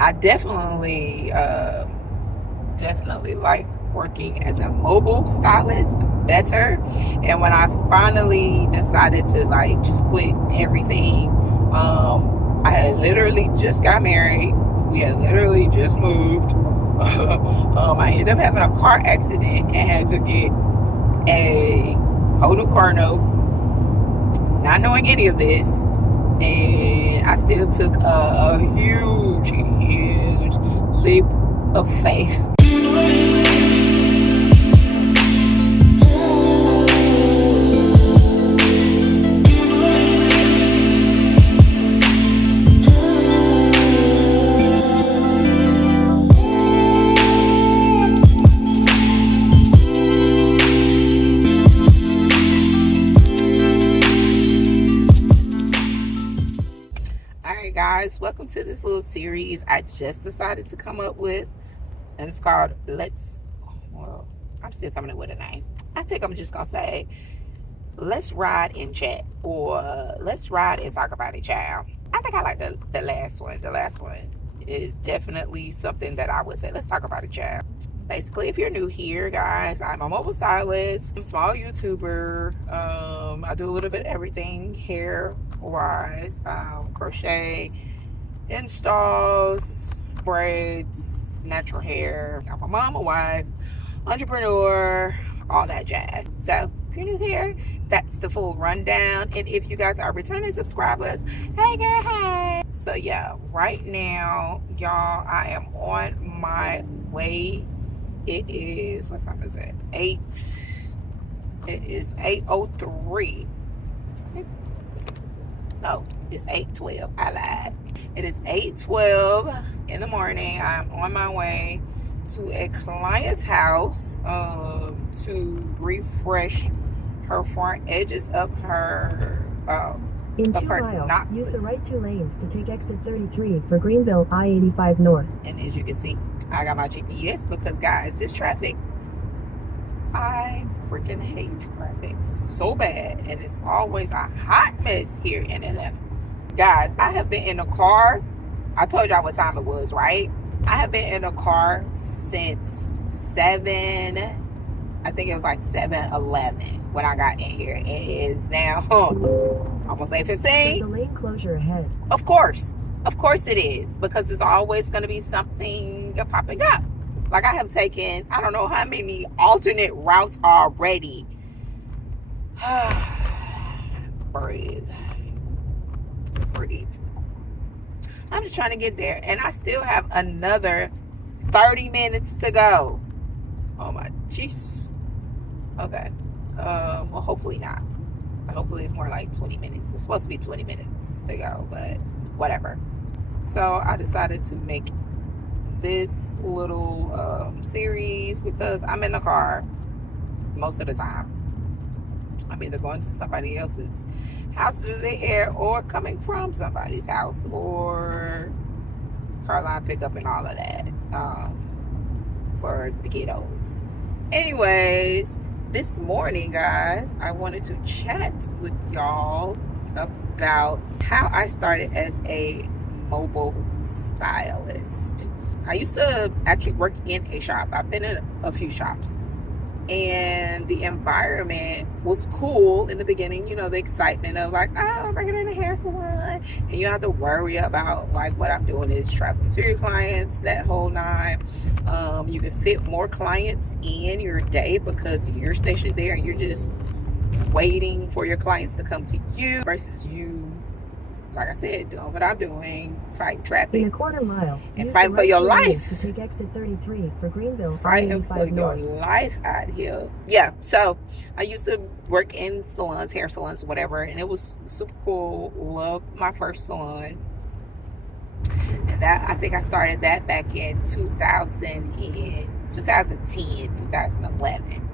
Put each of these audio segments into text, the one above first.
I definitely like working as a mobile stylist better. And when I finally decided to like just quit everything, I had literally just got married. We had literally just moved. I ended up having a car accident and had to get a whole new car note, not knowing any of this. And I still took a huge leap of faith. Alright guys, welcome to this little series I just decided to come up with, and it's called I'm still coming up with a name. I think I'm just gonna say let's ride and chat, or let's ride and talk about it, child. I think I like the last one. The last one is definitely something that I would say let's talk about it, child. Basically, if you're new here, guys, I'm a mobile stylist. I'm a small YouTuber. I do a little bit of everything hair wise, crochet, installs, braids, natural hair. I'm a mom, a wife, entrepreneur, all that jazz. So if you're new here, that's the full rundown. And if you guys are returning subscribers, hey girl, hey. So yeah, right now, y'all, I am on my way. It is, what time is it? It is 8:03. No, it's 8:12. I lied. It is 8:12 in the morning. I'm on my way to a client's house to refresh her front edges of her in 2 miles, use the right 2 lanes to take exit 33 for Greenville I-85 North. And as you can see, I got my GPS because, guys, this traffic, I freaking hate traffic so bad. And it's always a hot mess here in Atlanta. Guys, I have been in a car. I told y'all what time it was, right? I have been in a car since 7, I think it was like 7:11 when I got in here. It is now almost 8:15. There's a lane closure ahead. Of course it is, because there's always going to be something popping up. Like, I have taken, I don't know how many alternate routes already. Breathe. I'm just trying to get there, and I still have another 30 minutes to go. Oh my jeez. Okay. Well, hopefully not. Hopefully it's more like 20 minutes. It's supposed to be 20 minutes to go, but whatever. So I decided to make this little series because I'm in the car most of the time. I'm either going to somebody else's house to do their hair, or coming from somebody's house, or car line pickup and all of that for the kiddos. Anyways, this morning, guys, I wanted to chat with y'all about how I started as a mobile stylist. I used to actually work in a shop. I've been in a few shops, and the environment was cool in the beginning. You know, the excitement of like, oh, I'm working in a hair salon, and you don't have to worry about like what I'm doing is traveling to your clients, that whole nine. You can fit more clients in your day because you're stationed there and you're just waiting for your clients to come to you, versus you, like I said, doing what I'm doing, fighting traffic. In a quarter mile, and fighting for your life. To take exit 33 for Greenville. Fighting for your life out here. Yeah, so I used to work in salons, hair salons, whatever, and it was super cool. Loved my first salon. And that, I think I started that back in 2010, 2011.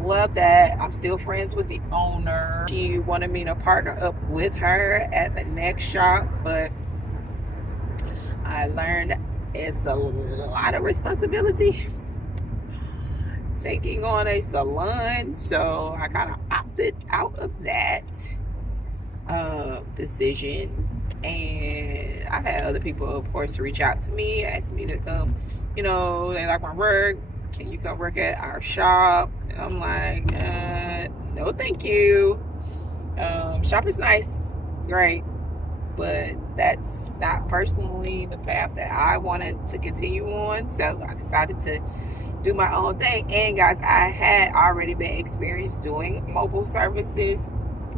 Love that. I'm still friends with the owner. She wanted me to partner up with her at the next shop, but I learned it's a lot of responsibility taking on a salon, so I kind of opted out of that decision. And I've had other people, of course, reach out to me, ask me to come, they like my work. Can you come work at our shop? And I'm like, no, thank you. Shop is nice, great, but that's not personally the path that I wanted to continue on. So I decided to do my own thing. And guys, I had already been experienced doing mobile services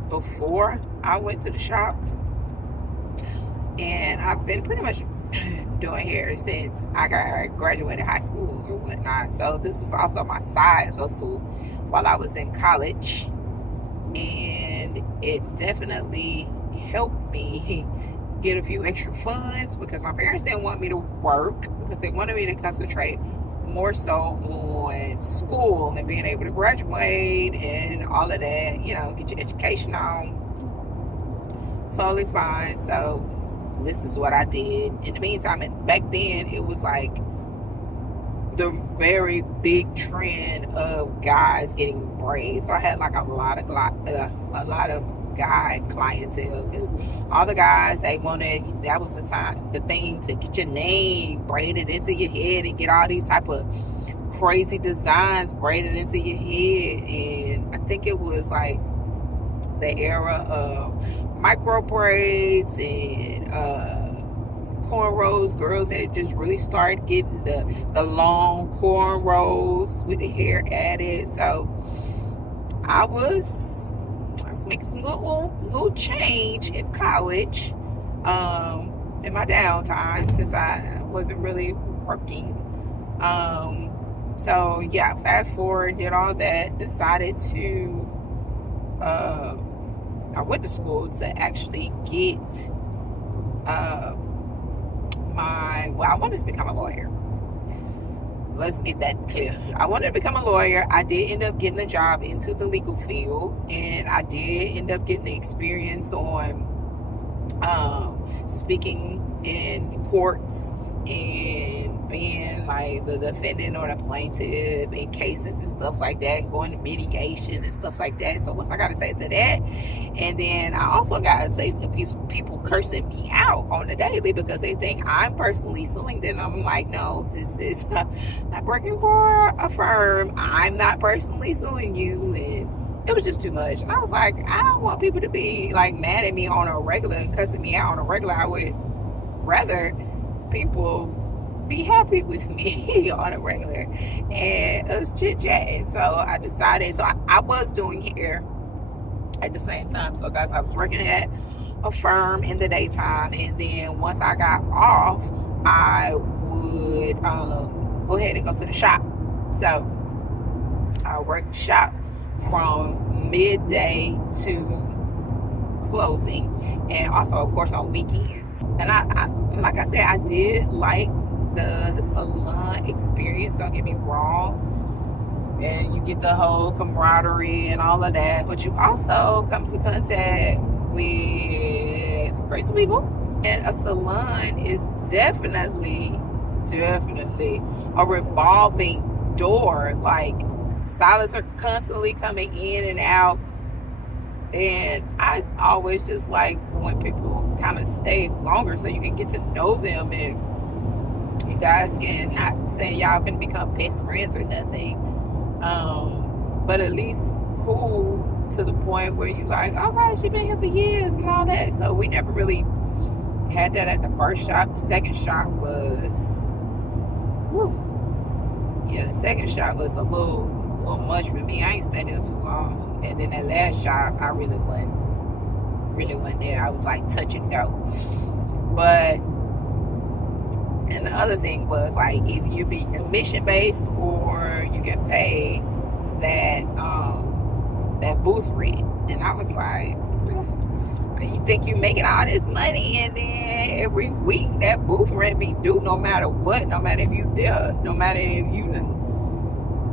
before I went to the shop. And I've been pretty much doing hair since I graduated high school or whatnot. So this was also my side hustle while I was in college. And it definitely helped me get a few extra funds because my parents didn't want me to work because they wanted me to concentrate more so on school and being able to graduate and all of that, get your education on. Totally fine. So this is what I did. In the meantime, and back then it was like the very big trend of guys getting braids. So I had like a lot of guy clientele because all the guys, they wanted, that was the thing to get your name braided into your head and get all these type of crazy designs braided into your head. And I think it was like the era of micro braids and cornrows. Girls had just really started getting the long cornrows with the hair added. So I was making some little change in college, in my downtime since I wasn't really working. So yeah, fast forward, did all that, decided to I went to school to actually get I wanted to become a lawyer. Let's get that clear. I wanted to become a lawyer. I did end up getting a job into the legal field, and I did end up getting the experience on speaking in courts and being like the defendant or the plaintiff in cases and stuff like that, going to mediation and stuff like that. So once I got a taste of that, and then I also got a taste of people cursing me out on the daily because they think I'm personally suing them. I'm like, no, this is not working for a firm. I'm not personally suing you. And it was just too much. I was like, I don't want people to be like mad at me on a regular and cussing me out on a regular. I would rather people be happy with me on a regular and us chit-chatting. So I decided, so I was doing hair at the same time. So guys, I was working at a firm in the daytime, and then once I got off, I would go ahead and go to the shop. So I worked the shop from midday to closing, and also of course on weekends. And I like I said, I did like the salon experience, don't get me wrong, and you get the whole camaraderie and all of that, but you also come to contact with some crazy people. And a salon is definitely a revolving door. Like, stylists are constantly coming in and out, and I always just like when people kind of stay longer so you can get to know them, and you guys can, not saying y'all can become best friends or nothing, but at least cool to the point where you like, oh gosh, she been here for years and all that. So we never really had that at the first shop. The second shop was, the second shop was a little much for me. I ain't stayed there too long. And then that last shop, I really wasn't there. I was like touch and go. But and the other thing was like, either you be commission based or you can pay that booth rent. And I was like, you think you making all this money, and then every week that booth rent be due no matter what, no matter if you there, no matter if you done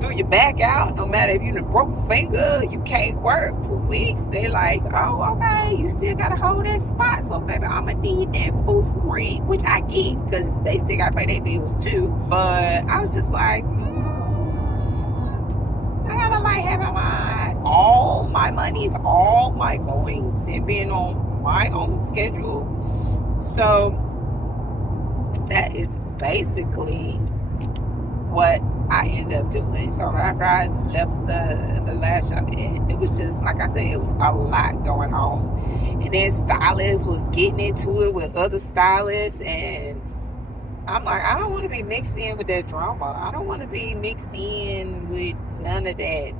threw your back out, no matter if you done broke a finger, you can't work for weeks. They like, oh, okay, you still gotta hold that spot, so baby, I'ma need that booth rent, which I get because they still gotta pay their bills too. But I was just like, I gotta like having all my monies, all my coins, and being on my own schedule So that is basically what I ended up doing. So after I left the last shop, it was just, like I said, it was a lot going on. And then stylists was getting into it with other stylists, and I'm like, I don't want to be mixed in with that drama. I don't want to be mixed in with none of that.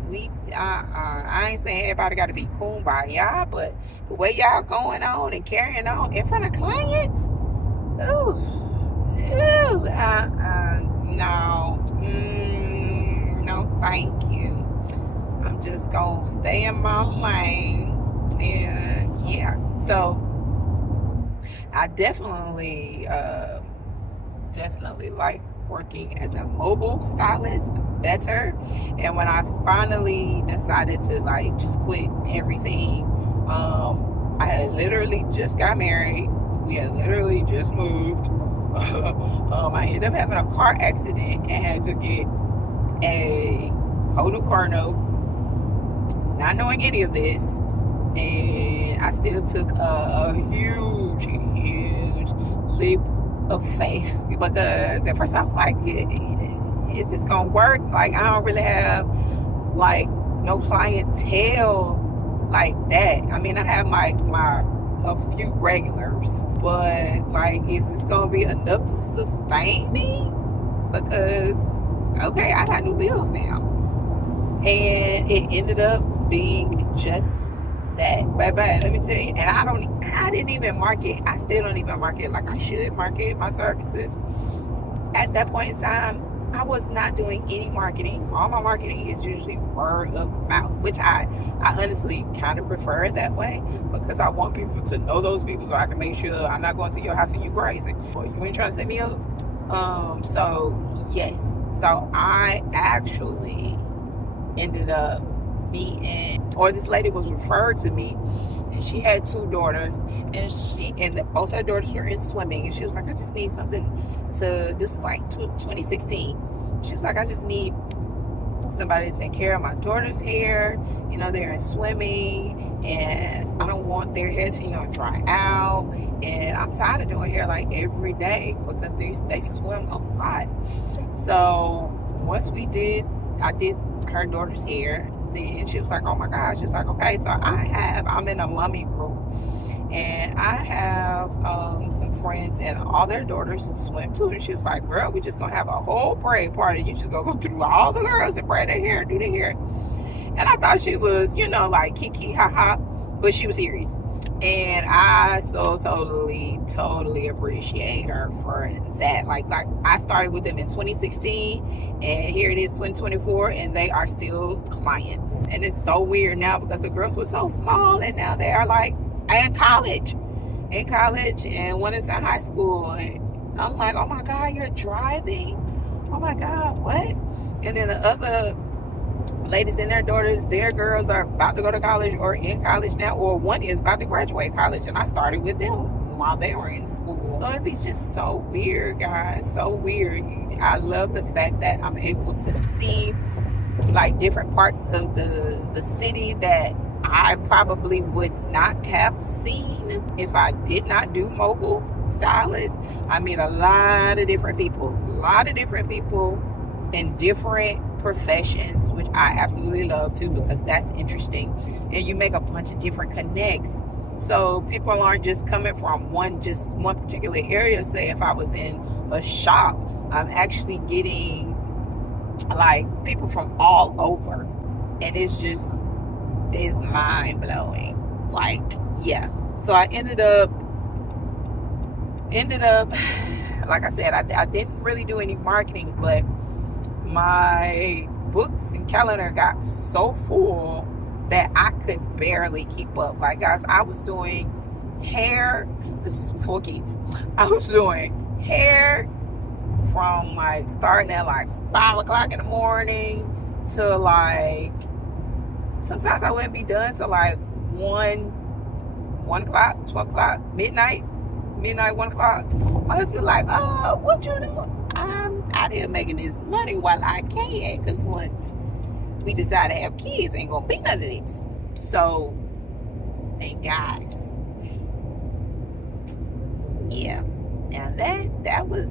I ain't saying everybody got to be kumbaya, but the way y'all going on and carrying on in front of clients, ooh, no, no, thank you. I'm just gonna stay in my lane, and yeah. So I definitely like working as a mobile stylist better. And when I finally decided to like just quit everything, I had literally just got married. We had literally just moved. I ended up having a car accident and had to get a whole new car note, not knowing any of this. And I still took a huge leap of faith, because at first I was like, is this gonna work? Like, I don't really have like no clientele like that. I mean, I have my a few regulars, but like, is this gonna be enough to sustain me? Because okay, I got new bills now. And it ended up being just that. But let me tell you, and I didn't even market. I still don't even market like I should market my services. At that point in time, I was not doing any marketing. All my marketing is usually word of mouth, which I honestly kind of prefer it that way, because I want people to know those people, so I can make sure I'm not going to your house and you crazy, or you ain't trying to set me up. So yes, so I actually ended up meeting, or this lady was referred to me, and she had 2 daughters, and both her daughters were in swimming, and she was like, I just need something to, this was like 2016. She was like, I just need somebody to take care of my daughter's hair. You know, they're in swimming, and I don't want their hair to, you know, dry out. And I'm tired of doing hair like every day, because they swim a lot. So once I did her daughter's hair, then she was like, oh my gosh. She was like, okay, so I'm in a mommy group, and I have some friends, and all their daughters swim too. And she was like, girl, we just gonna have a whole parade party. You just gonna go through all the girls and braid their hair, do their hair. And I thought she was, you know, like kiki, haha, but she was serious. And I so totally appreciate her for that. Like I started with them in 2016, and here it is 2024, and they are still clients. And it's so weird now, because the girls were so small, and now they are like in college, and one is in high school. And I'm like, oh my God, you're driving? Oh my God, what? And then the other ladies and their daughters, their girls are about to go to college or in college now, or one is about to graduate college, and I started with them while they were in school. So it'd be just so weird, guys, so weird. I love the fact that I'm able to see like different parts of the city that I probably would not have seen if I did not do mobile stylist. I meet a lot of different people in different professions, which I absolutely love too, because that's interesting. And you make a bunch of different connects. So people aren't just coming from one particular area. Say if I was in a shop, I'm actually getting like people from all over. And it's mind blowing. Like, yeah. So I ended up, like I said, I didn't really do any marketing, but my books and calendar got so full that I could barely keep up. Like, guys, I was doing hair. This is before kids. I was doing hair from like starting at like 5 o'clock in the morning to like, sometimes I wouldn't be done till like 1 o'clock, 12 o'clock, midnight, 1 o'clock. My husband like, oh, what you doing? I'm out here making this money while I can, because once we decide to have kids, ain't gonna be none of this. So, and guys, Yeah. Now that was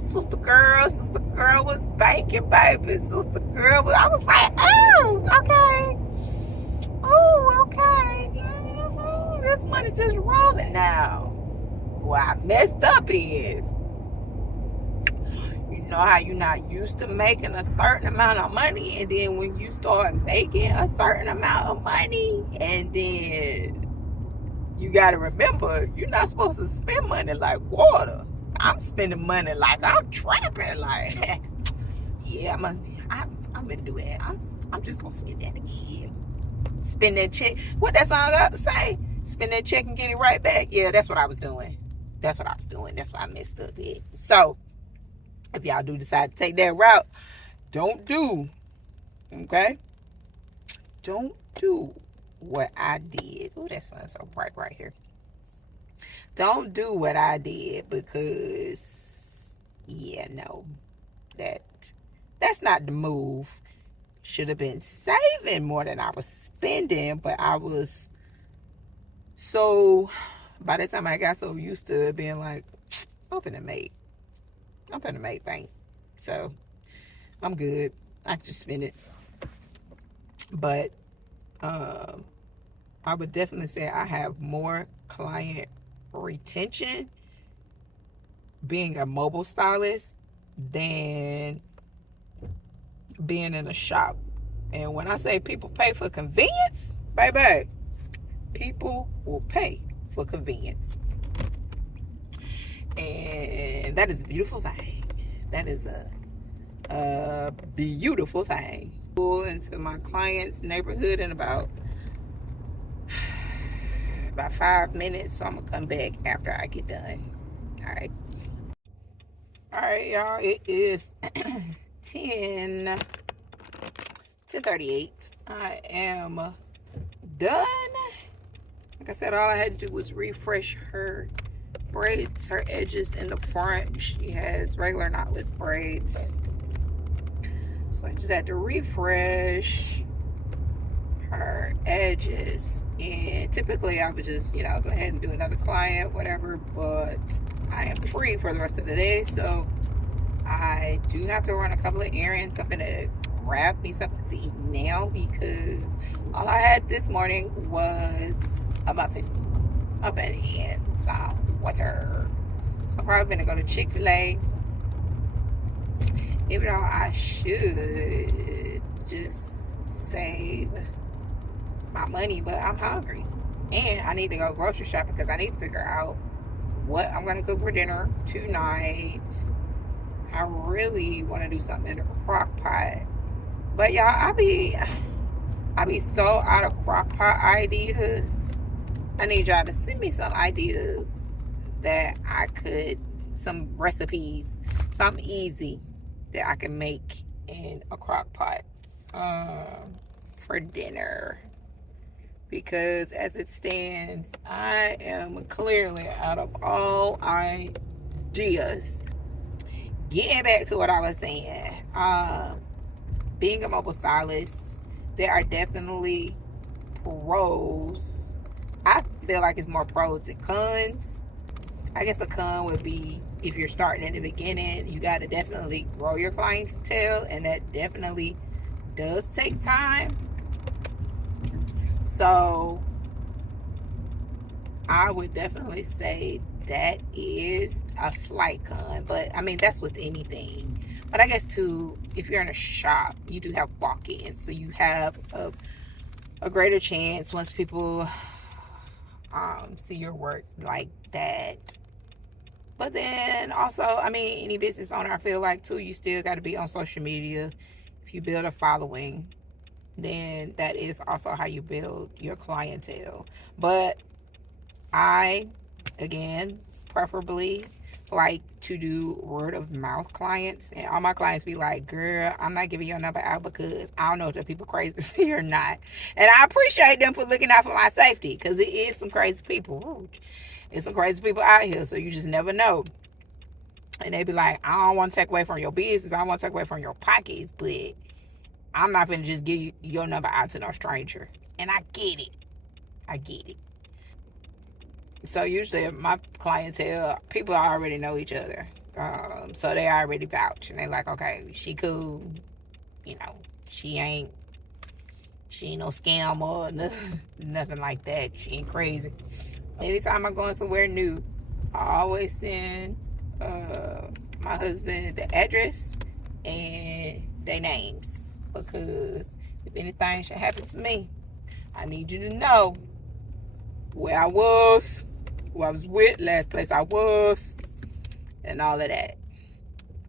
sister girl was banking, baby. Sister girl was, I was like, oh, okay. Oh, okay. This money just rolling now. What I messed up is, you know how you're not used to making a certain amount of money, and then when you start making a certain amount of money, and then you gotta remember, you're not supposed to spend money like water. I'm spending money like I'm trapping. Like, yeah, I'm gonna do it. I'm just gonna spend that again. Spend that check. What that song got to say? Spend that check and get it right back. Yeah, that's what I was doing. That's what I messed up at. So, if y'all do decide to take that route, don't do, okay? Don't do what I did. Oh, that sun's so bright right here. Don't do what I did because, yeah, no, that's not the move. Should have been saving more than I was spending, but I was so, by the time I got so used to it being like, I'm finna make bank. So, I'm good. I can just spend it. But I would definitely say I have more client retention being a mobile stylist than being in a shop. And when I say people pay for convenience, baby, people will pay for convenience. And that is a beautiful thing. That is a beautiful thing. Pull into my client's neighborhood in about 5 minutes, so I'm gonna come back after I get done. All right, y'all. It is 10:38. I am done. Like I said, all I had to do was refresh her braids, her edges in the front. She has regular knotless braids, so I just had to refresh her edges. And typically I would just, go ahead and do another client, whatever, but I am free for the rest of the day, so I do have to run a couple of errands. I'm gonna grab me something to eat now because all I had this morning was a muffin and some water. So I'm probably gonna go to Chick-fil-A, even though I should just save my money, but I'm hungry and I need to go grocery shopping because I need to figure out what I'm gonna cook for dinner tonight. I really want to do something in a crock pot, but y'all, I be so out of crock pot ideas. I need y'all to send me some ideas that I could, some recipes, something easy that I can make in a crock pot for dinner. Because as it stands, I am clearly out of all ideas. Getting back to what I was saying, being a mobile stylist, there are definitely pros. I feel like it's more pros than cons. I guess a con would be if you're starting in the beginning, you got to definitely grow your clientele, and that definitely does take time. So I would definitely say that is a slight con, but I mean, that's with anything. But I guess too, if you're in a shop, you do have walk-ins, so you have a greater chance once people see your work like that. But then also, I mean, any business owner, I feel like too, you still got to be on social media. If you build a following, then that is also how you build your clientele. But I, again, preferably like to do word of mouth clients, and all my clients be like, girl, I'm not giving your number out because I don't know if the people crazy or not. And I appreciate them for looking out for my safety, because it is some crazy people. It's some crazy people out here, so you just never know. And they be like, I don't want to take away from your business, I don't want to take away from your pockets, but I'm not gonna just give your number out to no stranger. And I get it. So usually my clientele, people already know each other. So they already vouch and they like, okay, she cool, you know, she ain't she ain't no scam or nothing, nothing like that. She ain't crazy. Anytime I'm going somewhere new, I always send my husband the address and their names, because if anything should happen to me, I need you to know where I was, who I was with, last place I was, and all of that.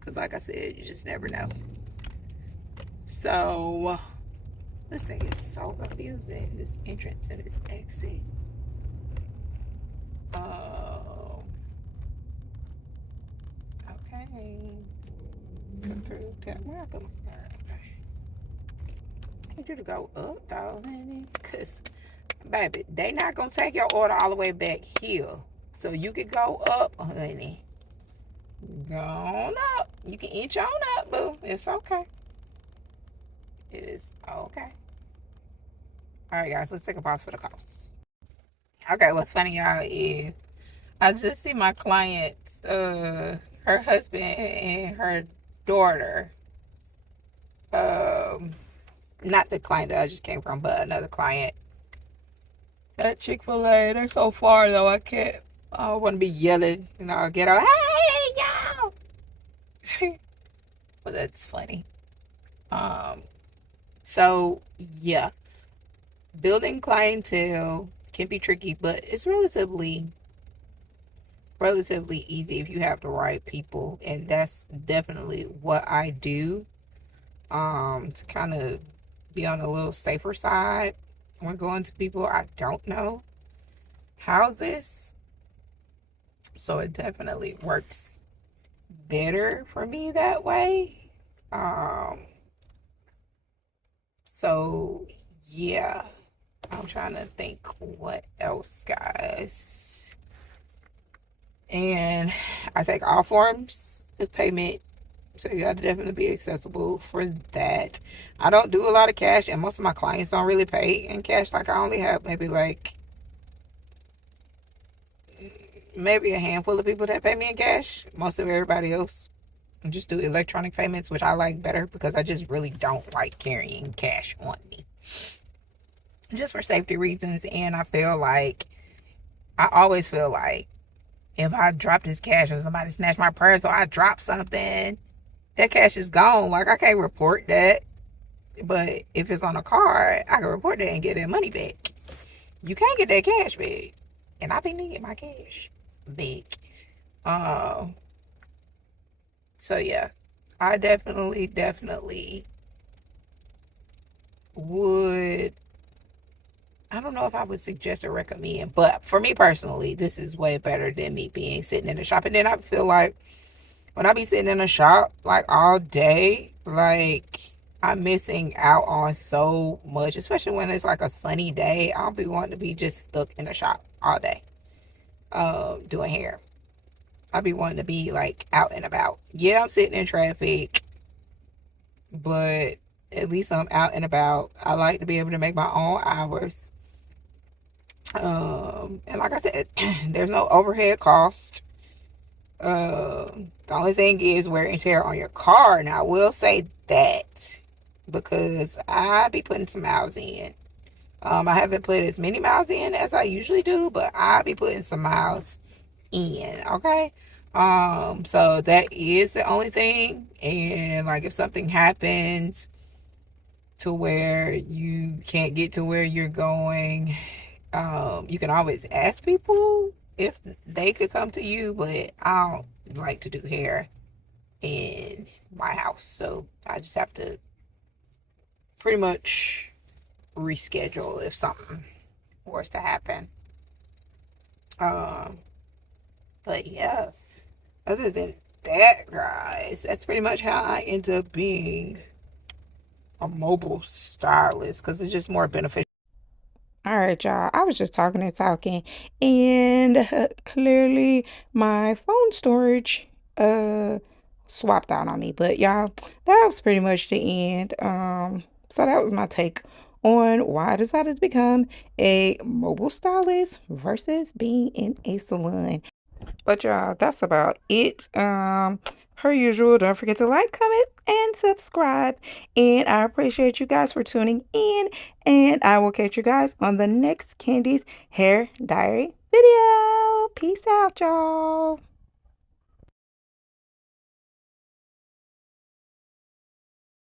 Because like I said, you just never know. So this thing is so confusing. This entrance and this exit. Okay. Come through. Where I put my card? I need you to go up, though, honey. Because, baby, they not going to take your order all the way back here. So you can go up, honey. Go on up. You can inch on up, boo. It's okay. It is okay. All right, guys. Let's take a pause for the calls. Okay, what's funny, y'all, is I just see my client, her husband and her daughter, not the client that I just came from, but another client at Chick-fil-A. They're so far, though, I can't, I don't want to be yelling, you know, get out, hey, y'all. But that's funny. So, yeah, building clientele can be tricky, but it's relatively easy if you have the right people, and that's definitely what I do, to kind of be on a little safer side when going to people I don't know houses. So it definitely works better for me that way. So yeah, I'm trying to think what else, guys. And I take all forms of payment, so you got to definitely be accessible for that. I don't do a lot of cash, and most of my clients don't really pay in cash. Like, I only have maybe a handful of people that pay me in cash. Most of everybody else just do electronic payments, which I like better because I just really don't like carrying cash on me, just for safety reasons. And I always feel like if I drop this cash or somebody snatch my purse or I drop something, that cash is gone. Like, I can't report that. But if it's on a card, I can report that and get that money back. You can't get that cash back. And I be needing my cash back. So yeah, I definitely would. I don't know if I would suggest or recommend, but for me personally, this is way better than me being sitting in the shop. And then I feel like when I be sitting in a shop like all day, like, I'm missing out on so much, especially when it's like a sunny day. I'll be wanting to be just stuck in the shop all day, doing hair. I'll be wanting to be like out and about. Yeah, I'm sitting in traffic, but at least I'm out and about. I like to be able to make my own hours. And like I said, there's no overhead cost. The only thing is wear and tear on your car. Now, I will say that because I be putting some miles in. I haven't put as many miles in as I usually do, but I be putting some miles in. Okay. So that is the only thing. And like, if something happens to where you can't get to where you're going, you can always ask people if they could come to you, but I don't like to do hair in my house, so I just have to pretty much reschedule if something was to happen. But yeah, other than that, guys, that's pretty much how I end up being a mobile stylist, because it's just more beneficial. All right, y'all. I was just talking and talking, and clearly my phone storage swapped out on me. But y'all, that was pretty much the end. So that was my take on why I decided to become a mobile stylist versus being in a salon. But y'all, that's about it. Per usual, don't forget to like, comment, and subscribe. And I appreciate you guys for tuning in. And I will catch you guys on the next Candy's Hair Diary video. Peace out, y'all.